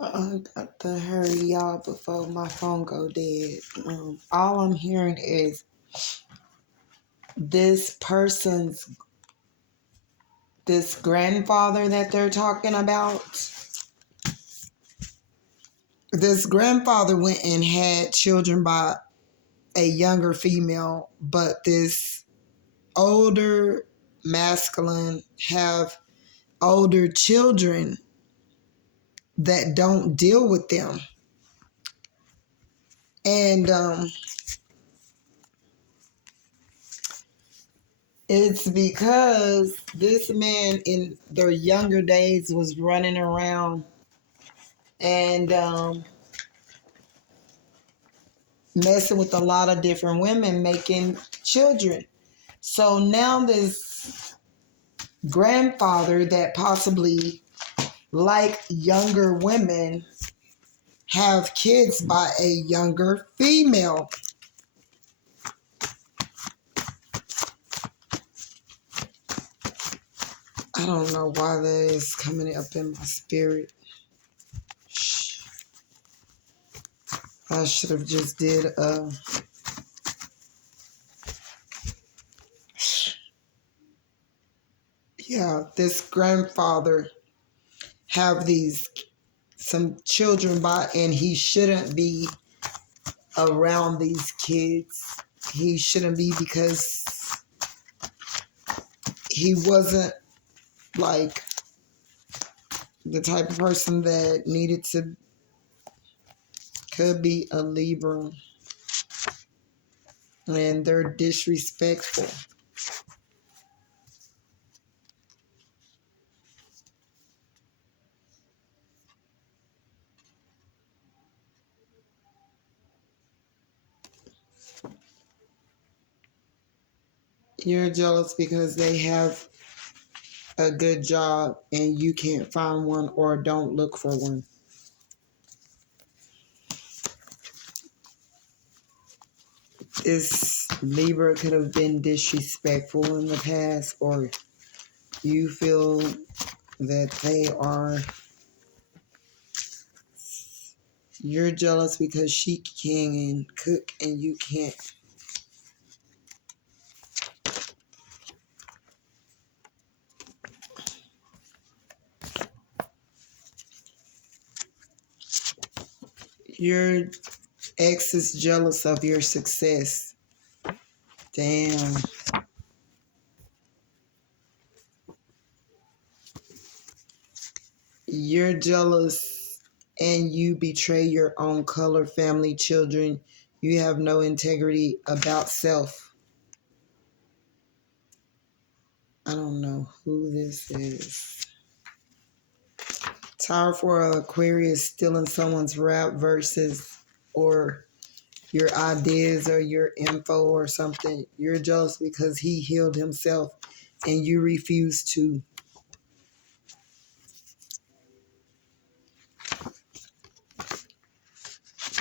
I got to hurry y'all before my phone go dead. All I'm hearing is this person's this grandfather that they're talking about. This grandfather went and had children by a younger female, but this older masculine have older children that don't deal with them. And it's because this man in their younger days was running around and messing with a lot of different women, making children. So now this grandfather that possibly like younger women have kids by a younger female. I don't know why that is coming up in my spirit. I should have just did this grandfather have some children by, and he shouldn't be around these kids. He shouldn't be, because he wasn't like the type of person that could be a Libra, and they're disrespectful. You're jealous because they have a good job and you can't find one or don't look for one. This Libra could have been disrespectful in the past, or you feel that you're jealous because she can cook and you can't. Your ex is jealous of your success. Damn. You're jealous and you betray your own color, family, children. You have no integrity about self. I don't know who this is. Tower for Aquarius, stealing someone's rap verses or your ideas or your info or something. You're jealous because he healed himself and you refuse to.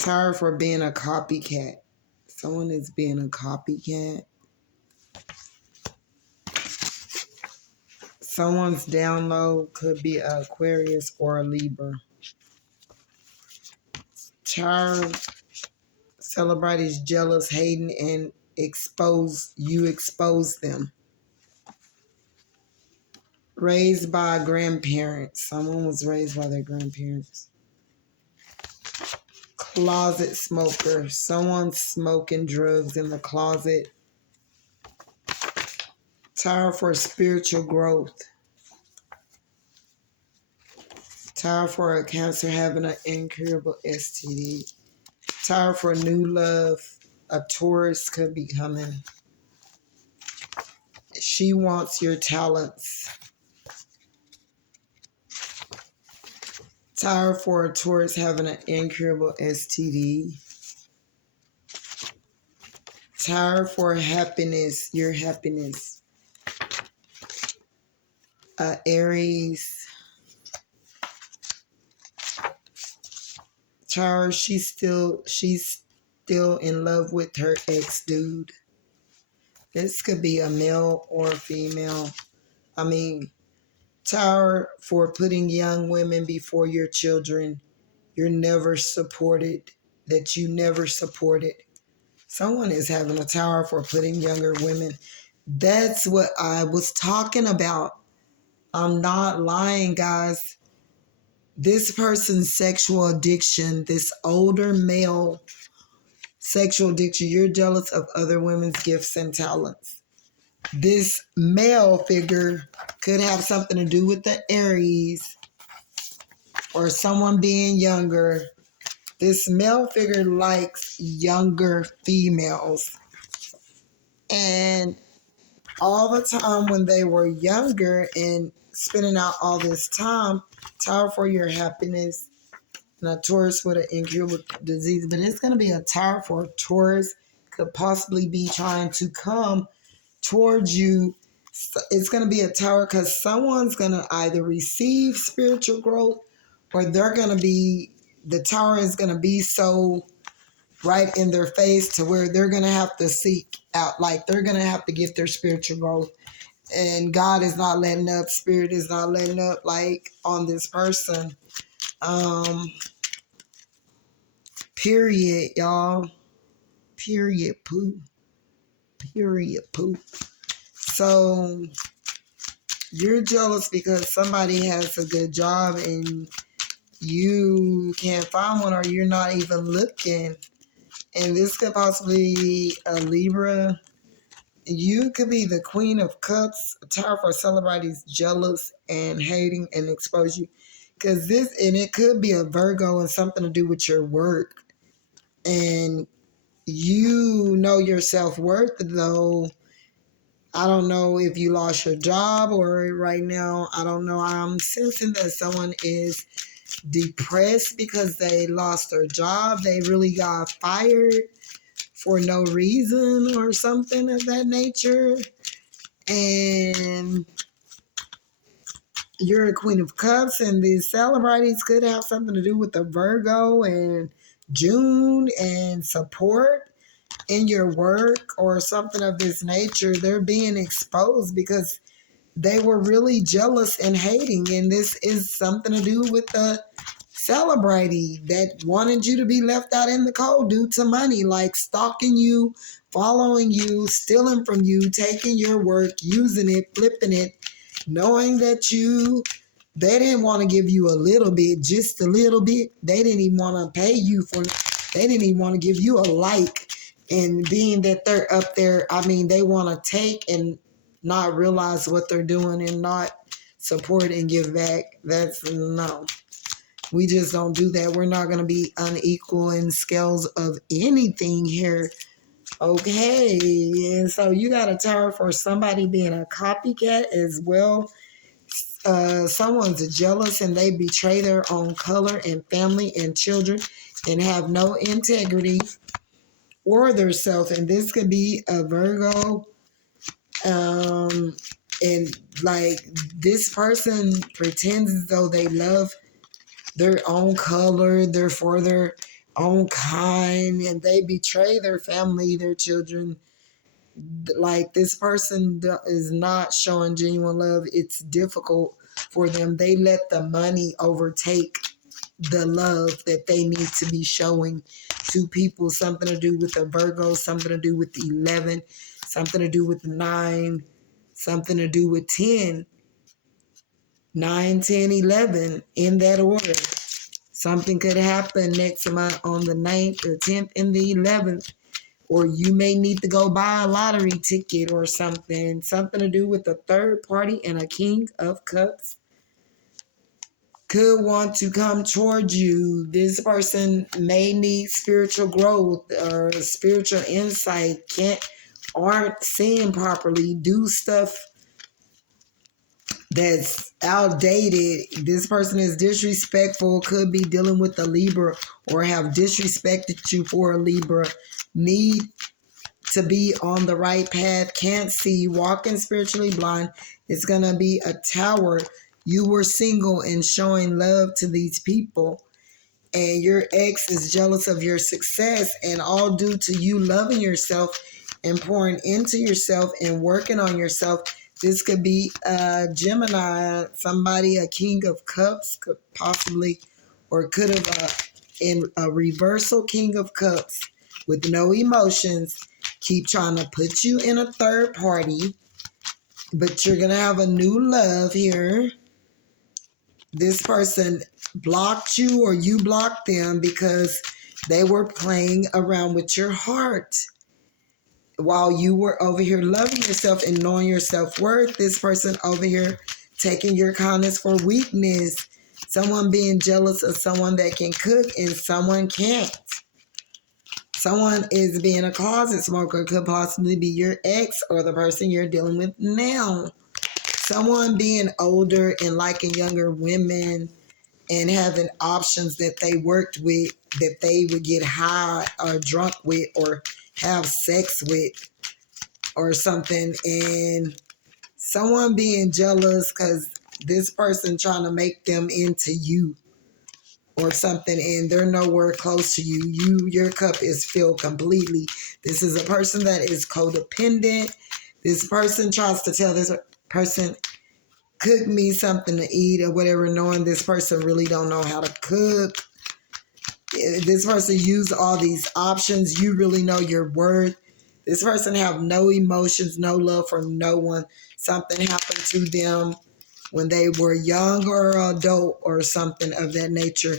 Tower for being a copycat. Someone is being a copycat. Someone's down low could be an Aquarius or a Libra. Tower, celebrities jealous, hating, and expose them. Raised by grandparents. Someone was raised by their grandparents. Closet smoker. Someone's smoking drugs in the closet. Tower for spiritual growth. Tower for a Cancer having an incurable STD. Tower for new love. A Taurus could be coming. She wants your talents. Tower for a Taurus having an incurable STD. Tower for happiness, your happiness. Aries. Tower, she's still in love with her ex-dude. This could be a male or a female. Tower for putting young women before your children you're never supported, that you never supported. Someone is having a tower for putting younger women. That's what I was talking about. I'm not lying, guys. This person's sexual addiction, this older male sexual addiction, you're jealous of other women's gifts and talents. This male figure could have something to do with the Aries or someone being younger. This male figure likes younger females. And all the time when they were younger and spending out all this time, tower for your happiness, and a Taurus with an incurable disease, but it's going to be a tower for a Taurus, could possibly be trying to come towards you. It's going to be a tower because someone's going to either receive spiritual growth or they're going to be, the tower is going to be so right in their face to where they're going to have to seek out, like they're going to have to get their spiritual growth. And God is not letting up, spirit is not letting up, like on this person. Period, y'all. Period, poop. Period, poop. So you're jealous because somebody has a good job and you can't find one, or you're not even looking. And this could possibly be a Libra. You could be the Queen of Cups, a tower for celebrities jealous and hating and expose you. Because this, and it could be a Virgo and something to do with your work. And you know your self-worth, though. I don't know if you lost your job or right now, I don't know. I'm sensing that someone is depressed because they lost their job. They really got fired for no reason or something of that nature. And you're a Queen of Cups, and these celebrities could have something to do with the Virgo and June and support in your work or something of this nature. They're being exposed because they were really jealous and hating, and this is something to do with the celebrity that wanted you to be left out in the cold due to money, like stalking you, following you, stealing from you, taking your work, using it, flipping it, knowing that they didn't want to give you a little bit, just a little bit. They didn't even want to pay you for, they didn't even want to give you a like. And being that they're up there, I mean, they want to take and not realize what they're doing and not support and give back. That's no. We just don't do that. We're not going to be unequal in scales of anything here. Okay. And so you got a tower for somebody being a copycat as well. Someone's jealous and they betray their own color and family and children and have no integrity or their self. And this could be a Virgo. And like this person pretends as though they love their own color, they're for their own kind, and they betray their family, their children. Like this person is not showing genuine love. It's difficult for them. They let the money overtake the love that they need to be showing to people. Something to do with the Virgo, something to do with 11, something to do with 9, something to do with 10. 9, 10, 11, in that order. Something could happen next month on the 9th or 10th and the 11th. Or you may need to go buy a lottery ticket or something. Something to do with a third party and a King of Cups could want to come towards you. This person may need spiritual growth or spiritual insight. Aren't seeing properly. Do stuff that's outdated. This person is disrespectful, could be dealing with a Libra or have disrespected you for a Libra. Need to be on the right path, can't see, walking spiritually blind. It's going to be a tower. You were single and showing love to these people, and your ex is jealous of your success, and all due to you loving yourself and pouring into yourself and working on yourself. This could be a Gemini, somebody, a King of Cups, could possibly or could have in a reversal King of Cups with no emotions, keep trying to put you in a third party, but you're going to have a new love here. This person blocked you or you blocked them because they were playing around with your heart. While you were over here loving yourself and knowing your self-worth, this person over here taking your kindness for weakness. Someone being jealous of someone that can cook and someone can't. Someone is being a closet smoker, could possibly be your ex or the person you're dealing with now. Someone being older and liking younger women and having options that they worked with that they would get high or drunk with or have sex with or something. And someone being jealous because this person trying to make them into you or something, and they're nowhere close to you. Your cup is filled completely. This is a person that is codependent. This person tries to tell this person, cook me something to eat or whatever, knowing this person really don't know how to cook. This person use all these options. You really know your worth. This person have no emotions, no love for no one. Something happened to them when they were young or adult or something of that nature.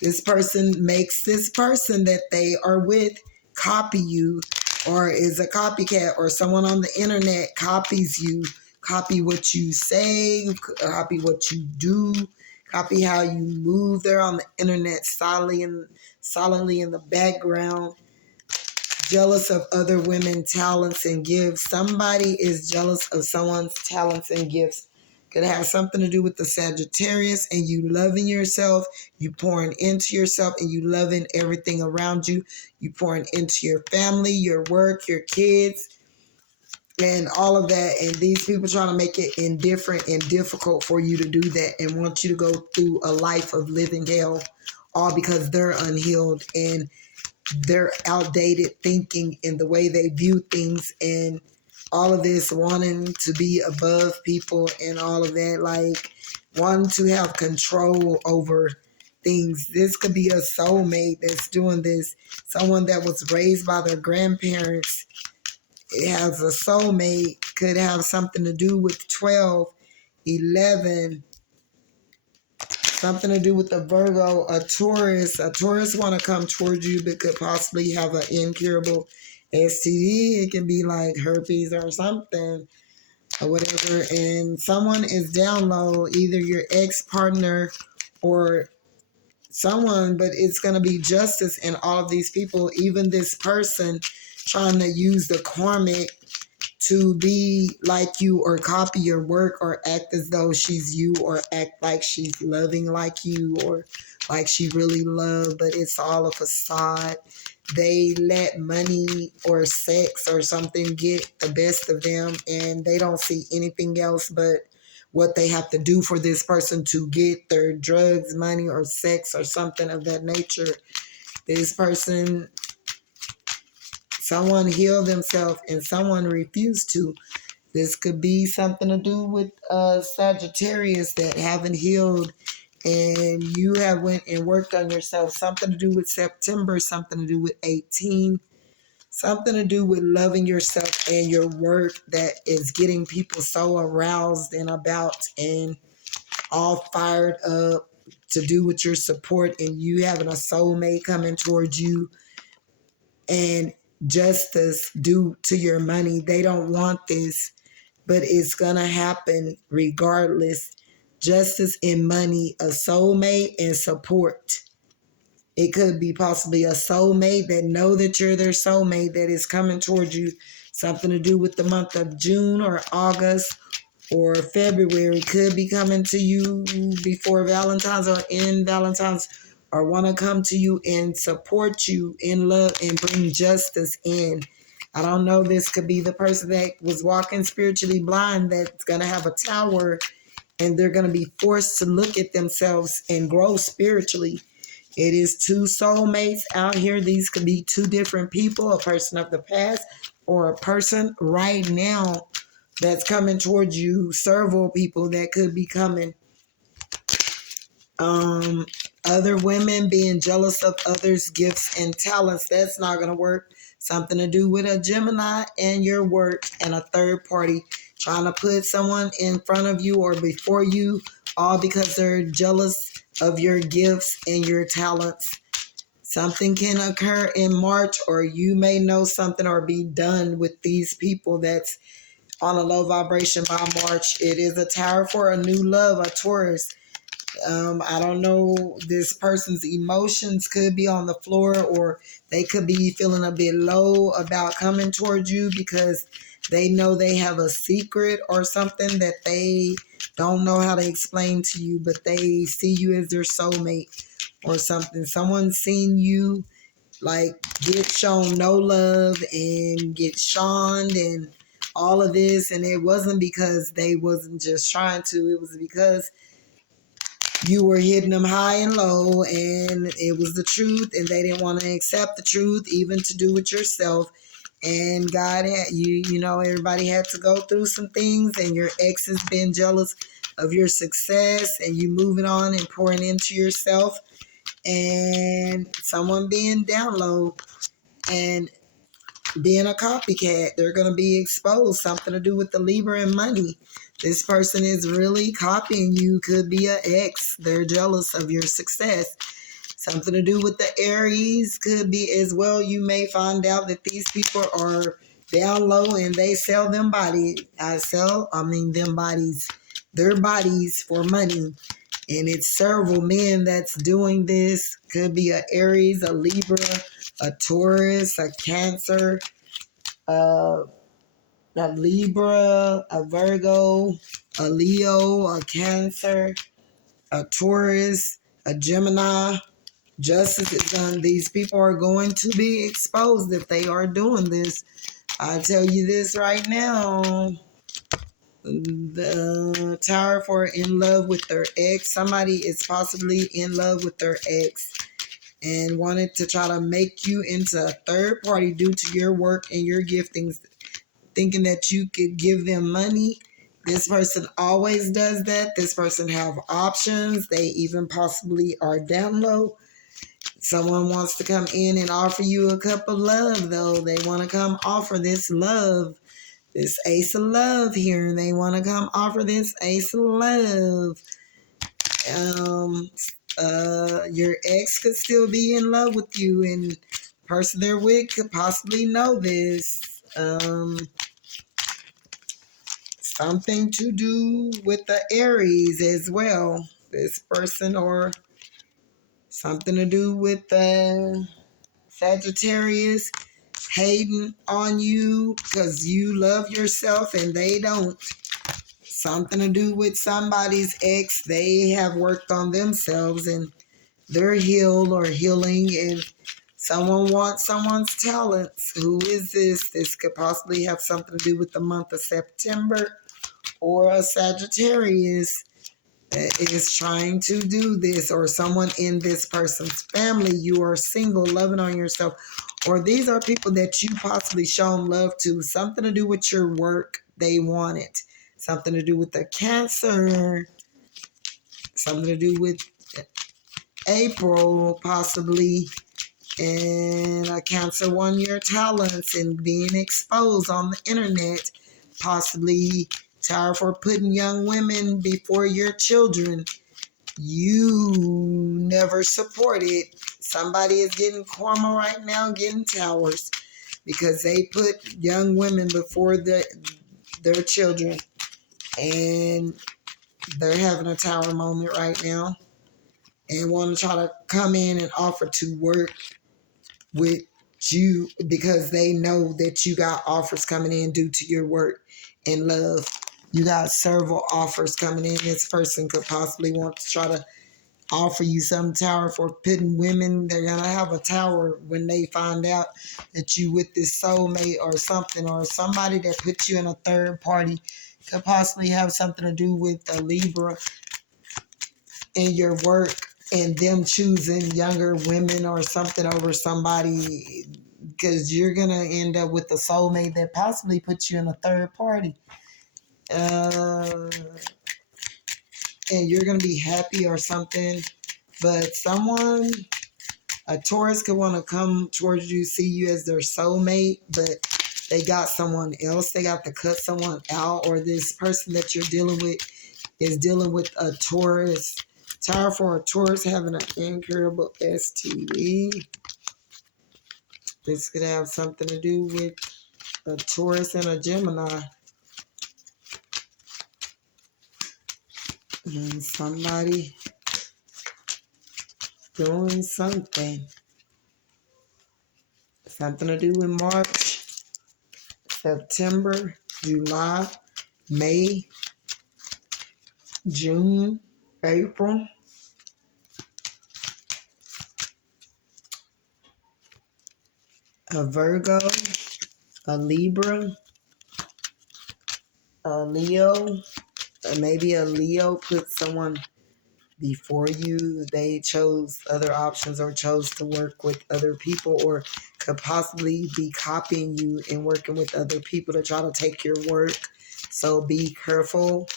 This person makes this person that they are with copy you, or is a copycat, or someone on the internet copies you, copy what you say, copy what you do, copy how you move. They're on the internet silently in the background, jealous of other women's talents and gifts. Somebody is jealous of someone's talents and gifts. Could have something to do with the Sagittarius and you loving yourself, you pouring into yourself and you loving everything around you. You pouring into your family, your work, your kids, and all of that. And these people trying to make it indifferent and difficult for you to do that and want you to go through a life of living hell, all because they're unhealed and their outdated thinking and the way they view things, and all of this wanting to be above people and all of that, like wanting to have control over things. This could be a soulmate that's doing this, someone that was raised by their grandparents. It has a soulmate, could have something to do with 12, 11, something to do with the Virgo, a Taurus. A Taurus want to come towards you but could possibly have an incurable STD. It can be like herpes or something or whatever. And someone is down low, either your ex-partner or someone, but it's going to be justice in all of these people. Even this person trying to use the karmic to be like you or copy your work or act as though she's you or act like she's loving like you or like she really loved, but it's all a facade. They let money or sex or something get the best of them and they don't see anything else but what they have to do for this person to get their drugs, money, or sex or something of that nature. This person, someone healed themselves and someone refused to. This could be something to do with Sagittarius that haven't healed and you have went and worked on yourself. Something to do with September, something to do with 18, something to do with loving yourself and your work that is getting people so aroused and about and all fired up to do with your support, and you having a soulmate coming towards you and justice due to your money. They don't want this, but it's gonna happen regardless. Justice and money, a soulmate and support. It could be possibly a soulmate that know that you're their soulmate that is coming towards you. Something to do with the month of June or August or February could be coming to you before Valentine's or in Valentine's, or want to come to you and support you in love and bring justice in. I don't know, this could be the person that was walking spiritually blind that's going to have a tower and they're going to be forced to look at themselves and grow spiritually. It is two soulmates out here. These could be two different people, a person of the past or a person right now that's coming towards you. Several people that could be coming. Other women being jealous of others' gifts and talents. That's not going to work. Something to do with a Gemini and your work, and a third party trying to put someone in front of you or before you, all because they're jealous of your gifts and your talents. Something can occur in March, or you may know something or be done with these people that's on a low vibration by March. It is a tower for a new love, a Taurus. I don't know, this person's emotions could be on the floor, or they could be feeling a bit low about coming towards you because they know they have a secret or something that they don't know how to explain to you, but they see you as their soulmate or something. Someone's seen you like get shown no love and get shunned and all of this, and it wasn't because they wasn't just trying to, it was because you were hitting them high and low, and it was the truth, and they didn't want to accept the truth, even to do it yourself. And God had you, everybody had to go through some things, and your ex has been jealous of your success, and you moving on and pouring into yourself, and someone being down low and being a copycat. They're going to be exposed. Something to do with the Libra and money. This person is really copying you. Could be an ex. They're jealous of your success. Something to do with the Aries. Could be as well. You may find out that these people are down low and they sell them bodies. Them bodies. Their bodies for money. And it's several men that's doing this. Could be a Aries, a Libra, a Taurus, a Cancer, a Libra, a Virgo, a Leo, a Cancer, a Taurus, a Gemini. Justice is done. These people are going to be exposed if they are doing this. I tell you this right now. The Tower for in love with their ex. Somebody is possibly in love with their ex and wanted to try to make you into a third party due to your work and your giftings, thinking that you could give them money. This person always does that. This person have options. They even possibly are down low. Someone wants to come in and offer you a cup of love, though. They want to come offer this love. This ace of love here. They want to come offer this ace of love. Your ex could still be in love with you, and the person they're with could possibly know this. Something to do with the Aries as well. This person, or something to do with the Sagittarius hating on you because you love yourself and they don't. Something to do with somebody's ex. They have worked on themselves and they're healed or healing, and someone wants someone's talents. Who is this? This could possibly have something to do with the month of September, or a Sagittarius that is trying to do this, or someone in this person's family. You are single, loving on yourself, or these are people that you possibly shown love to. Something to do with your work. They want it. Something to do with the Cancer. Something to do with April, possibly. And a Cancer won your talents and being exposed on the internet. Possibly Tower for putting young women before your children. You never supported. Somebody is getting karma right now, getting towers, because they put young women before their children. And they're having a tower moment right now and want to try to come in and offer to work with you because they know that you got offers coming in due to your work and love. You got several offers coming in. This person could possibly want to try to offer you some tower for putting women. They're going to have a tower when they find out that you with this soulmate or something, or somebody that puts you in a third party. Could possibly have something to do with a Libra in your work and them choosing younger women or something over somebody, because you're going to end up with a soulmate that possibly puts you in a third party. and you're going to be happy or something. But someone, a Taurus, could want to come towards you, see you as their soulmate, but they got someone else. They got to cut someone out, or this person that you're dealing with is dealing with a Taurus. Tower for a Taurus having an incurable STD. This could have something to do with a Taurus and a Gemini. And somebody doing something. Something to do with March, September, July, May, June, April. A Virgo, a Libra, a Leo. Maybe a Leo put someone before you. They chose other options or chose to work with other people, or could possibly be copying you and working with other people to try to take your work. So be careful,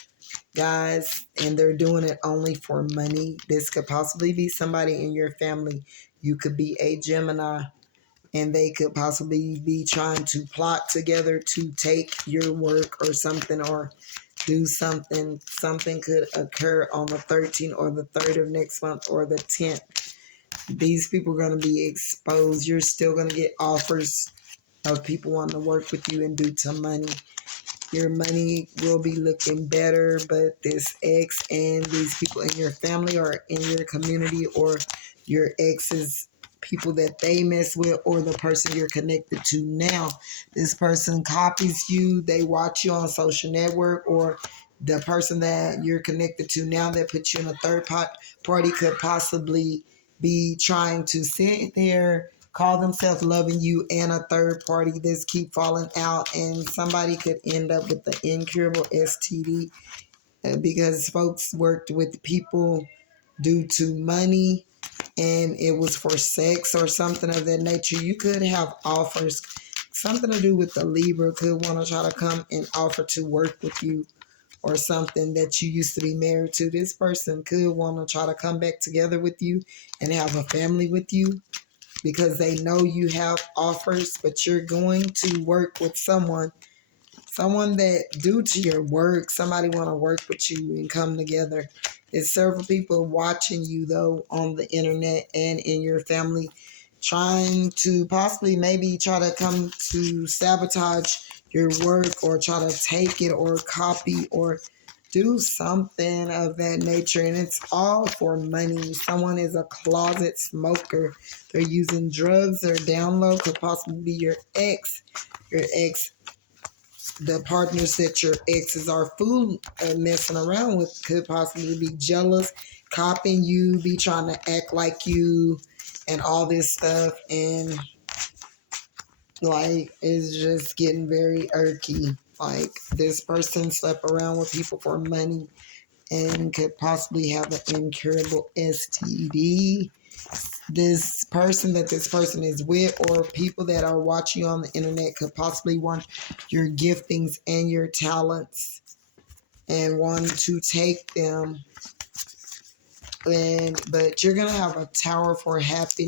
guys. And they're doing it only for money. This could possibly be somebody in your family. You could be a Gemini, and they could possibly be trying to plot together to take your work or something, or do something. Something could occur on the 13th or the 3rd of next month or the 10th. These people are going to be exposed. You're still going to get offers of people wanting to work with you and due to money. Your money will be looking better, but this ex and these people in your family or in your community, or your ex's people that they mess with, or the person you're connected to now, this person copies you. They watch you on social network, or the person that you're connected to now that puts you in a third party could possibly be trying to sit there, call themselves loving you, and a third party. This keep falling out, and somebody could end up with the incurable STD because folks worked with people due to money, and it was for sex or something of that nature. You could have offers. Something to do with the Libra could want to try to come and offer to work with you, or something that you used to be married to. This person could want to try to come back together with you and have a family with you, because they know you have offers, but you're going to work with someone that due to your work, somebody want to work with you and come together. There's several people watching you though on the internet and in your family, trying to possibly maybe try to come to sabotage your work, or try to take it or copy or do something of that nature, and it's all for money. Someone is a closet smoker. They're using drugs. Their download could possibly be your ex. Your ex, the partners that your exes are messing around with, could possibly be jealous, copying you, be trying to act like you, and all this stuff. And like, it's just getting very irky. Like, this person slept around with people for money and could possibly have an incurable STD. This person that this person is with, or people that are watching you on the internet, could possibly want your giftings and your talents and want to take them. But you're gonna have a tower for happiness.